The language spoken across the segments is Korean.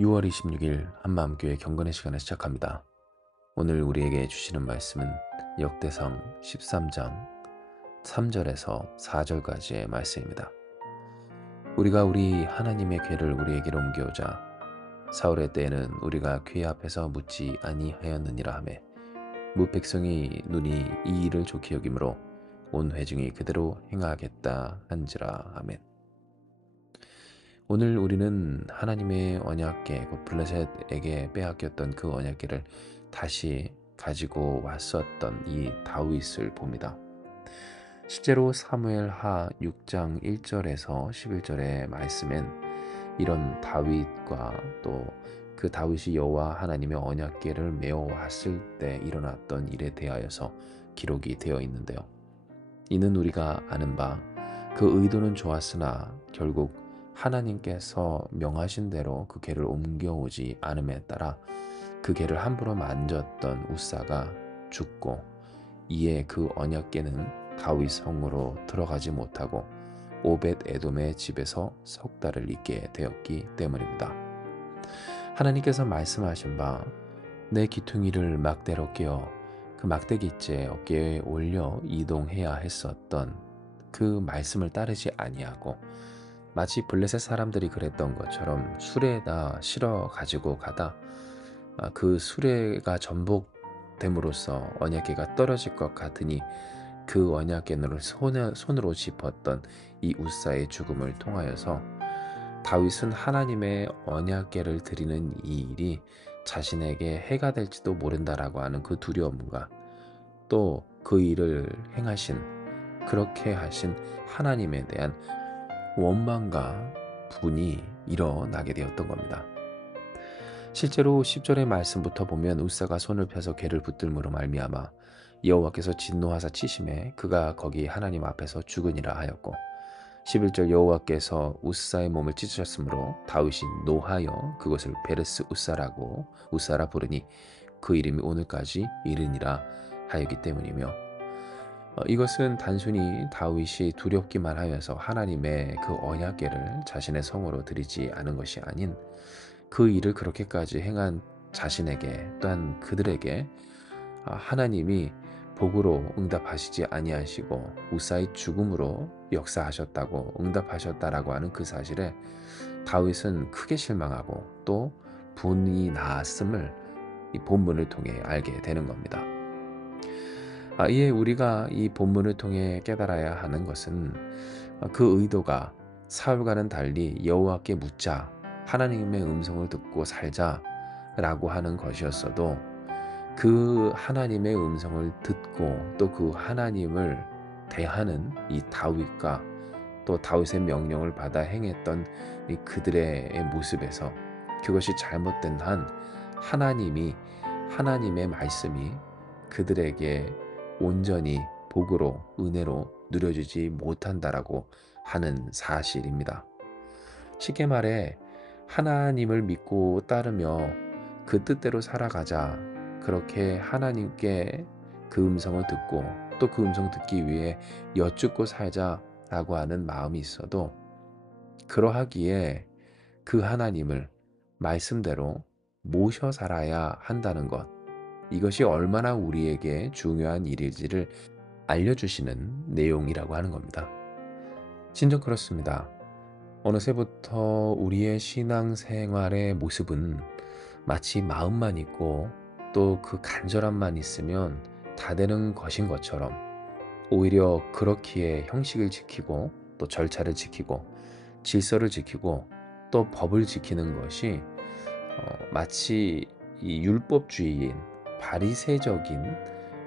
6월 26일 한마음교회 경건의 시간을 시작합니다. 오늘 우리에게 주시는 말씀은 역대상 13장 3절에서 4절까지의 말씀입니다. 우리가 우리 하나님의 궤를 우리에게로 옮겨오자 사울의 때에는 우리가 궤 앞에서 묻지 아니하였느니라 하매 무 백성이 눈이 이 일을 좋게 여기므로 온 회중이 그대로 행하겠다 한지라. 아멘. 오늘 우리는 하나님의 언약궤, 그 블레셋에게 빼앗겼던 그 언약궤를 다시 가지고 왔었던 이 다윗을 봅니다. 실제로 사무엘하 6장 1절에서 11절의 말씀엔 이런 다윗과 또 그 다윗이 여호와 하나님의 언약궤를 메어 왔을 때 일어났던 일에 대하여서 기록이 되어 있는데요. 이는 우리가 아는 바 그 의도는 좋았으나 결국 하나님께서 명하신 대로 그 궤를 옮겨오지 않음에 따라 그 궤를 함부로 만졌던 우사가 죽고 이에 그 언약궤는 다윗 성으로 들어가지 못하고 오벳 에돔의 집에서 석 달을 있게 되었기 때문입니다. 하나님께서 말씀하신 바 내 기퉁이를 막대로 끼어 그 막대기째 어깨에 올려 이동해야 했었던 그 말씀을 따르지 아니하고 마치 블레셋 사람들이 그랬던 것처럼 수레에다 실어 가지고 가다 그 수레가 전복됨으로써 언약궤가 떨어질 것 같으니 그 언약궤를 손으로 짚었던 이 우사의 죽음을 통하여서 다윗은 하나님의 언약궤를 드리는 이 일이 자신에게 해가 될지도 모른다라고 하는 그 두려움과 또 그 일을 행하신 그렇게 하신 하나님에 대한 원망과 분이 일어나게 되었던 겁니다. 실제로 10절의 말씀부터 보면 우사가 손을 펴서 궤를 붙들므로 말미암아 여호와께서 진노하사 치심에 그가 거기 하나님 앞에서 죽으니라 하였고 11절 여호와께서 우사의 몸을 찢으셨으므로 다윗이 노하여 그것을 베르스 우사라 부르니 그 이름이 오늘까지 이르니라 하였기 때문이며 이것은 단순히 다윗이 두렵기만 하여서 하나님의 그 언약궤를 자신의 성으로 드리지 않은 것이 아닌 그 일을 그렇게까지 행한 자신에게 또한 그들에게 하나님이 복으로 응답하시지 아니하시고 우사의 죽음으로 역사하셨다고 응답하셨다라고 하는 그 사실에 다윗은 크게 실망하고 또 분이 났음을 이 본문을 통해 알게 되는 겁니다. 이에 우리가 이 본문을 통해 깨달아야 하는 것은 그 의도가 사울과는 달리 여호와께 묻자 하나님의 음성을 듣고 살자라고 하는 것이었어도 그 하나님의 음성을 듣고 또 그 하나님을 대하는 이 다윗과 또 다윗의 명령을 받아 행했던 이 그들의 모습에서 그것이 잘못된 한 하나님의 말씀이 그들에게 온전히 복으로 은혜로 누려지지 못한다라고 하는 사실입니다. 쉽게 말해 하나님을 믿고 따르며 그 뜻대로 살아가자 그렇게 하나님께 그 음성을 듣고 또 그 음성 듣기 위해 여쭙고 살자라고 하는 마음이 있어도 그러하기에 그 하나님을 말씀대로 모셔 살아야 한다는 것, 이것이 얼마나 우리에게 중요한 일일지를 알려주시는 내용이라고 하는 겁니다. 진정 그렇습니다. 어느새부터 우리의 신앙생활의 모습은 마치 마음만 있고 또 그 간절함만 있으면 다 되는 것인 것처럼 오히려 그렇기에 형식을 지키고 또 절차를 지키고 질서를 지키고 또 법을 지키는 것이 마치 이 율법주의인 바리새적인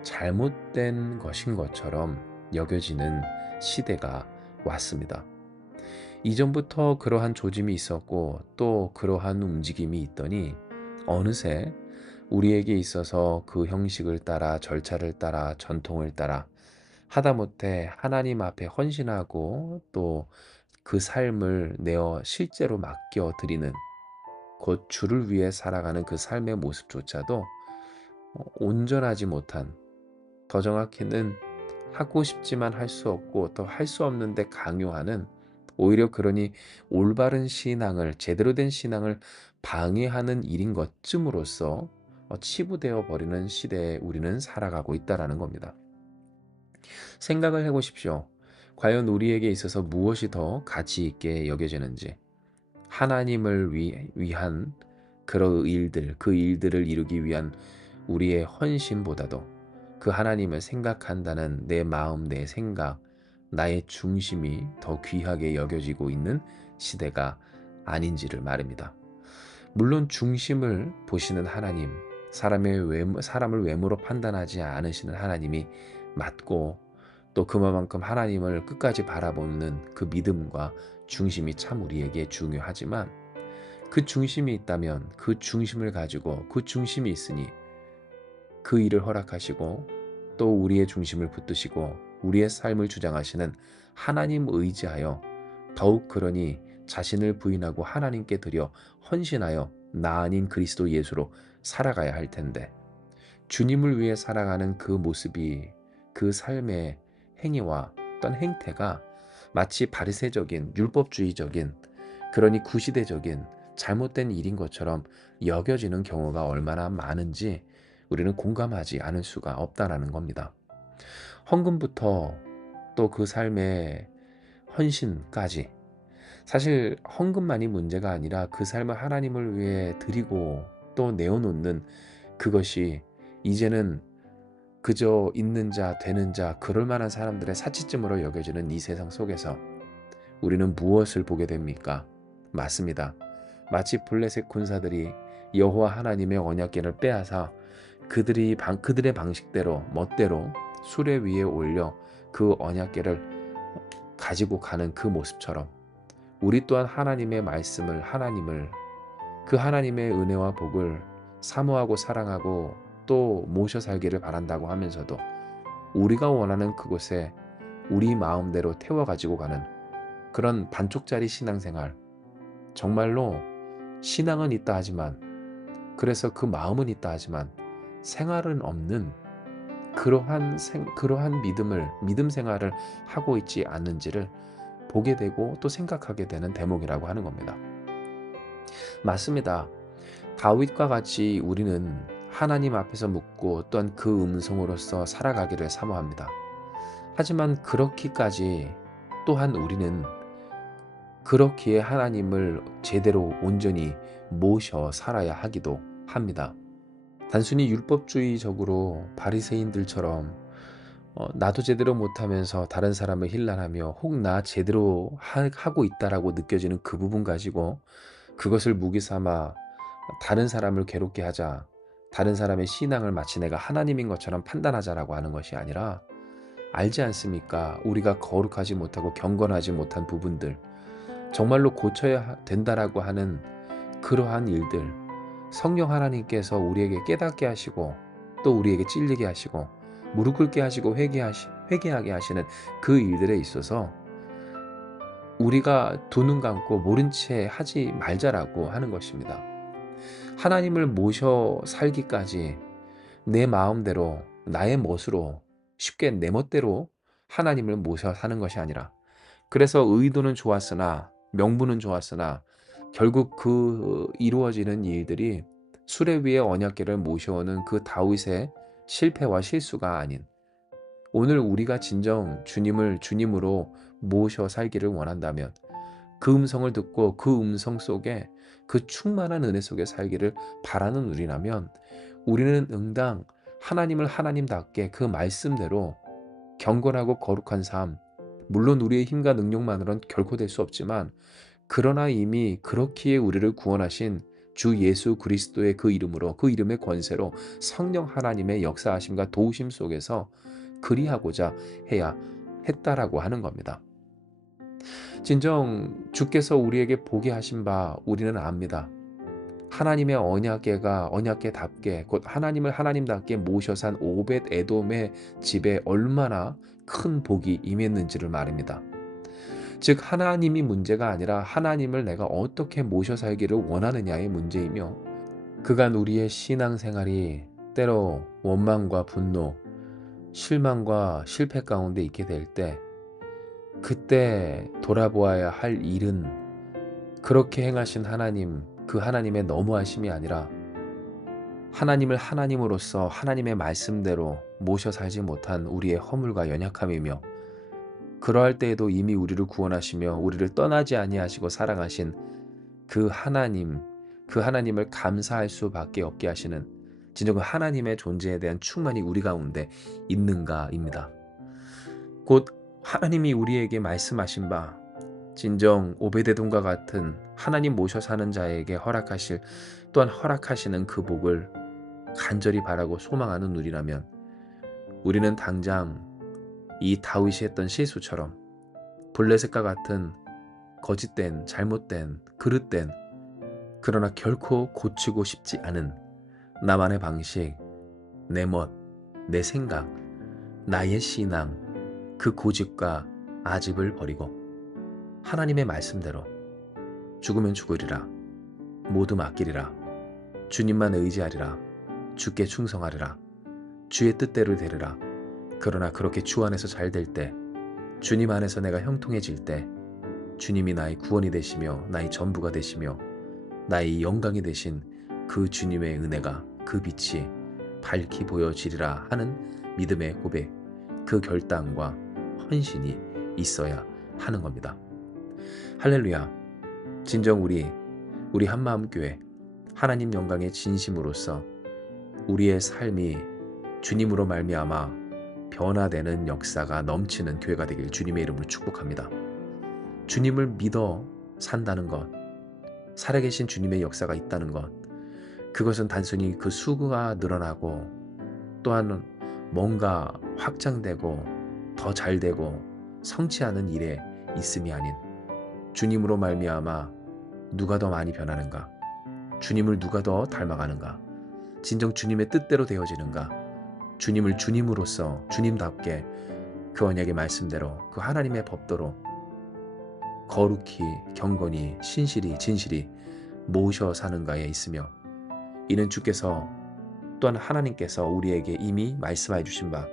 잘못된 것인 것처럼 여겨지는 시대가 왔습니다. 이전부터 그러한 조짐이 있었고 또 그러한 움직임이 있더니 어느새 우리에게 있어서 그 형식을 따라 절차를 따라 전통을 따라 하다못해 하나님 앞에 헌신하고 또 그 삶을 내어 실제로 맡겨 드리는 곧 주를 위해 살아가는 그 삶의 모습조차도 온전하지 못한, 더 정확히는 하고 싶지만 할 수 없고 또 할 수 없는데 강요하는 오히려 그러니 올바른 신앙을, 제대로 된 신앙을 방해하는 일인 것쯤으로써 치부되어 버리는 시대에 우리는 살아가고 있다라는 겁니다. 생각을 해 보십시오. 과연 우리에게 있어서 무엇이 더 가치 있게 여겨지는지. 하나님을 위한 그런 일들, 그 일들을 이루기 위한 우리의 헌신보다도 그 하나님을 생각한다는 내 마음, 내 생각, 나의 중심이 더 귀하게 여겨지고 있는 시대가 아닌지를 말입니다. 물론 중심을 보시는 하나님, 사람을 외모로 판단하지 않으시는 하나님이 맞고, 또 그만큼 하나님을 끝까지 바라보는 그 믿음과 중심이 참 우리에게 중요하지만, 그 중심이 있다면 그 중심을 가지고, 그 중심이 있으니 그 일을 허락하시고 또 우리의 중심을 붙드시고 우리의 삶을 주장하시는 하나님 의지하여, 더욱 그러니 자신을 부인하고 하나님께 드려 헌신하여 나 아닌 그리스도 예수로 살아가야 할 텐데, 주님을 위해 살아가는 그 모습이, 그 삶의 행위와 어떤 행태가 마치 바리새적인 율법주의적인, 그러니 구시대적인 잘못된 일인 것처럼 여겨지는 경우가 얼마나 많은지 우리는 공감하지 않을 수가 없다라는 겁니다. 헌금부터 또 그 삶의 헌신까지, 사실 헌금만이 문제가 아니라 그 삶을 하나님을 위해 드리고 또 내어놓는 그것이 이제는 그저 있는 자 되는 자 그럴 만한 사람들의 사치쯤으로 여겨지는 이 세상 속에서 우리는 무엇을 보게 됩니까? 맞습니다. 마치 블레셋 군사들이 여호와 하나님의 언약궤를 빼앗아 그들의 방식대로 멋대로 수레 위에 올려 그 언약궤를 가지고 가는 그 모습처럼, 우리 또한 하나님의 말씀을, 그 하나님의 은혜와 복을 사모하고 사랑하고 또 모셔 살기를 바란다고 하면서도 우리가 원하는 그곳에 우리 마음대로 태워 가지고 가는 그런 반쪽짜리 신앙생활, 정말로 신앙은 있다 하지만, 그래서 그 마음은 있다 하지만 생활은 없는 그러한 믿음 생활을 하고 있지 않는지를 보게 되고 또 생각하게 되는 대목이라고 하는 겁니다. 맞습니다. 다윗과 같이 우리는 하나님 앞에서 묻고 또한 그 음성으로서 살아가기를 사모합니다. 하지만 그렇기까지 또한 우리는 그렇기에 하나님을 제대로 온전히 모셔 살아야 하기도 합니다. 단순히 율법주의적으로 바리새인들처럼 나도 제대로 못하면서 다른 사람을 힐난하며 혹 나 제대로 하고 있다라고 느껴지는 그 부분 가지고 그것을 무기 삼아 다른 사람을 괴롭게 하자, 다른 사람의 신앙을 마치 내가 하나님인 것처럼 판단하자라고 하는 것이 아니라, 알지 않습니까? 우리가 거룩하지 못하고 경건하지 못한 부분들, 정말로 고쳐야 된다라고 하는 그러한 일들, 성령 하나님께서 우리에게 깨닫게 하시고 또 우리에게 찔리게 하시고 무릎 꿇게 하시고 회개하게 하시는 그 일들에 있어서 우리가 두 눈 감고 모른 채 하지 말자라고 하는 것입니다. 하나님을 모셔 살기까지 내 마음대로 나의 멋으로 쉽게 내 멋대로 하나님을 모셔 사는 것이 아니라, 그래서 의도는 좋았으나 명분은 좋았으나 결국 그 이루어지는 일들이 수레 위에 언약궤를 모셔오는 그 다윗의 실패와 실수가 아닌, 오늘 우리가 진정 주님을 주님으로 모셔 살기를 원한다면 그 음성을 듣고 그 음성 속에 그 충만한 은혜 속에 살기를 바라는 우리라면, 우리는 응당 하나님을 하나님답게 그 말씀대로 경건하고 거룩한 삶, 물론 우리의 힘과 능력만으로는 결코 될 수 없지만 그러나 이미 그렇기에 우리를 구원하신 주 예수 그리스도의 그 이름으로, 그 이름의 권세로 성령 하나님의 역사하심과 도우심 속에서 그리하고자 해야 했다라고 하는 겁니다. 진정 주께서 우리에게 보게 하신 바 우리는 압니다. 하나님의 언약궤답게 곧 하나님을 하나님답게 모셔 산 오벳 에돔의 집에 얼마나 큰 복이 임했는지를 말입니다. 즉 하나님이 문제가 아니라 하나님을 내가 어떻게 모셔 살기를 원하느냐의 문제이며, 그간 우리의 신앙생활이 때로 원망과 분노, 실망과 실패 가운데 있게 될 때 그때 돌아보아야 할 일은 그렇게 행하신 하나님, 그 하나님의 너무하심이 아니라 하나님을 하나님으로서 하나님의 말씀대로 모셔 살지 못한 우리의 허물과 연약함이며, 그러할 때에도 이미 우리를 구원하시며 우리를 떠나지 아니하시고 사랑하신 그 하나님, 그 하나님을 감사할 수밖에 없게 하시는 진정 그 하나님의 존재에 대한 충만이 우리 가운데 있는가입니다. 곧 하나님이 우리에게 말씀하신 바 진정 오베데돔과 같은 하나님 모셔 사는 자에게 허락하실, 또한 허락하시는 그 복을 간절히 바라고 소망하는 우리라면, 우리는 당장 이 다윗이 했던 실수처럼 블레셋과 같은 거짓된, 잘못된, 그릇된, 그러나 결코 고치고 싶지 않은 나만의 방식, 내 멋, 내 생각, 나의 신앙, 그 고집과 아집을 버리고 하나님의 말씀대로 죽으면 죽으리라, 모두 맡기리라, 주님만 의지하리라, 주께 충성하리라, 주의 뜻대로 되리라. 그러나 그렇게 주 안에서 잘 될 때, 주님 안에서 내가 형통해질 때, 주님이 나의 구원이 되시며 나의 전부가 되시며 나의 영광이 되신 그 주님의 은혜가, 그 빛이 밝히 보여지리라 하는 믿음의 고백, 그 결단과 헌신이 있어야 하는 겁니다. 할렐루야. 진정 우리 한마음교회 하나님 영광의 진심으로서 우리의 삶이 주님으로 말미암아 변화되는 역사가 넘치는 교회가 되길 주님의 이름으로 축복합니다. 주님을 믿어 산다는 것, 살아계신 주님의 역사가 있다는 것, 그것은 단순히 그 수가 늘어나고 또한 뭔가 확장되고 더 잘되고 성취하는 일에 있음이 아닌, 주님으로 말미암아 누가 더 많이 변하는가, 주님을 누가 더 닮아가는가, 진정 주님의 뜻대로 되어지는가, 주님을 주님으로서 주님답게 그 언약의 말씀대로 그 하나님의 법도로 거룩히, 경건히, 신실히, 진실히 모셔 사는가에 있으며, 이는 주께서 또한 하나님께서 우리에게 이미 말씀해 주신 바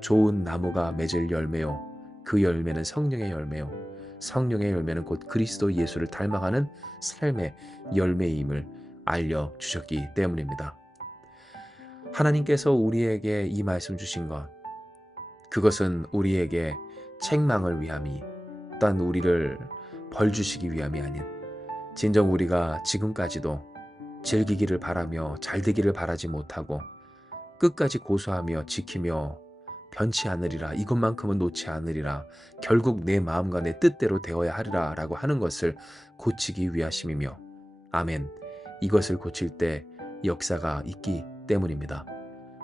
좋은 나무가 맺을 열매요, 그 열매는 성령의 열매요, 성령의 열매는 곧 그리스도 예수를 닮아가는 삶의 열매임을 알려주셨기 때문입니다. 하나님께서 우리에게 이 말씀 주신 것, 그것은 우리에게 책망을 위함이, 또한 우리를 벌 주시기 위함이 아닌, 진정 우리가 지금까지도 즐기기를 바라며 잘되기를 바라지 못하고 끝까지 고수하며 지키며 변치 않으리라, 이것만큼은 놓지 않으리라, 결국 내 마음과 내 뜻대로 되어야 하리라 라고 하는 것을 고치기 위하심이며, 아멘, 이것을 고칠 때 역사가 있기 때문입니다.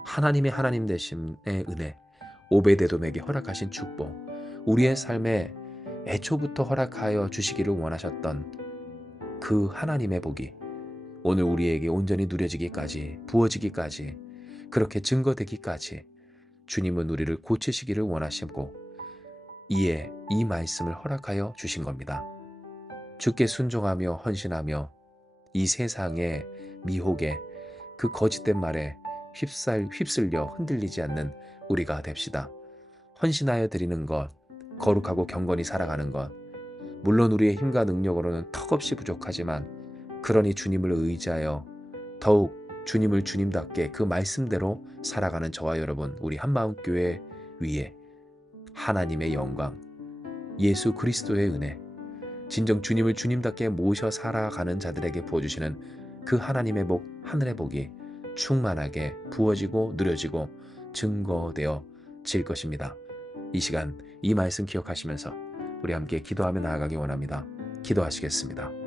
하나님의 하나님 되심의 은혜, 오베데돔에게 허락하신 축복, 우리의 삶에 애초부터 허락하여 주시기를 원하셨던 그 하나님의 복이 오늘 우리에게 온전히 누려지기까지, 부어지기까지, 그렇게 증거되기까지 주님은 우리를 고치시기를 원하시고 이에 이 말씀을 허락하여 주신 겁니다. 주께 순종하며 헌신하며 이 세상의 미혹에, 그 거짓된 말에 휩쓸려 흔들리지 않는 우리가 됩시다. 헌신하여 드리는 것, 거룩하고 경건히 살아가는 것, 물론 우리의 힘과 능력으로는 턱없이 부족하지만 그러니 주님을 의지하여 더욱 주님을 주님답게 그 말씀대로 살아가는 저와 여러분, 우리 한마음교회 위에 하나님의 영광, 예수 그리스도의 은혜, 진정 주님을 주님답게 모셔 살아가는 자들에게 부어주시는 그 하나님의 복, 하늘의 복이 충만하게 부어지고 누려지고 증거되어질 것입니다. 이 시간 이 말씀 기억하시면서 우리 함께 기도하며 나아가기 원합니다. 기도하시겠습니다.